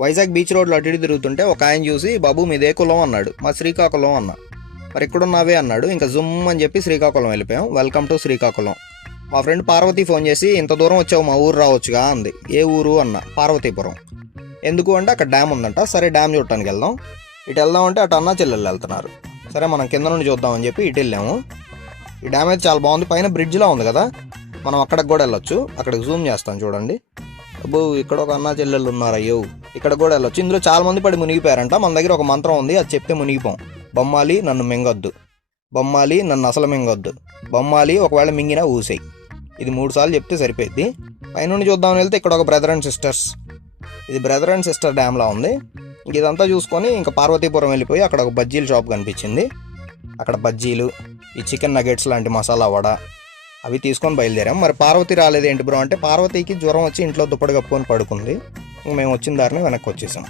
Vizag beach రోడ్లో అటు ఇటు తిరుగుతుంటే ఒక ఆయన చూసి, బాబు మీదే కులం అన్నాడు. మా శ్రీకాకుళం అన్న. మరి ఎక్కడున్నావే అన్నాడు. ఇంకా జుమ్ అని చెప్పి శ్రీకాకుళం వెళ్ళిపోయాం. Welcome to Srikakulam. మా ఫ్రెండ్ పార్వతి ఫోన్ చేసి, ఇంత దూరం వచ్చావు మా ఊరు రావచ్చుగా అంది. ఏ ఊరు అన్న. పార్వతీపురం. ఎందుకు అంటే అక్కడ డ్యామ్ ఉందంట. సరే డ్యామ్ చూడటానికి వెళ్దాం. ఇటు వెళ్దాం అంటే అటు అన్నా చెల్లెళ్ళు వెళ్తున్నారు. సరే మనం కింద నుండి చూద్దామని చెప్పి ఇటు వెళ్ళాము. ఈ డ్యామ్ అయితే చాలా బాగుంది. పైన బ్రిడ్జ్లా ఉంది కదా, మనం అక్కడికి కూడా వెళ్ళొచ్చు. అక్కడికి జూమ్ చేస్తాం చూడండి. అబ్బో ఇక్కడ ఒక అన్నా చెల్లెళ్ళు ఉన్నారు. అయ్యో ఇక్కడ కూడా వెళ్ళొచ్చు. ఇందులో చాలా మంది పడి మునిగిపోయారంట. మన దగ్గర ఒక మంత్రం ఉంది, అది చెప్తే మునిగిపోం. బొమ్మాలి నన్ను మింగొద్దు, బొమ్మాలి నన్ను అసలు మింగొద్దు, బొమ్మాలి ఒకవేళ మింగినా ఊసేయి. ఇది 3 సార్లు చెప్తే సరిపోద్ది. పైనుండి చూద్దామని వెళ్తే ఇక్కడ ఒక బ్రదర్ అండ్ సిస్టర్స్, ఇది బ్రదర్ అండ్ సిస్టర్ డ్యామ్లా ఉంది. ఇంక ఇదంతా చూసుకొని ఇంకా పార్వతీపురం వెళ్ళిపోయి అక్కడ ఒక బజ్జీల షాప్ కనిపించింది. అక్కడ బజ్జీలు, ఈ చికెన్ నగెట్స్ లాంటి మసాలా వడ అవి తీసుకొని బయలుదేరాం. మరి పార్వతి రాలేదేంటి బ్రో అంటే, పార్వతికి జ్వరం వచ్చి ఇంట్లో దుప్పటి కప్పుకొని పడుకుంది. మేము వచ్చిన దారిని వెనక్కి వచ్చేసాం.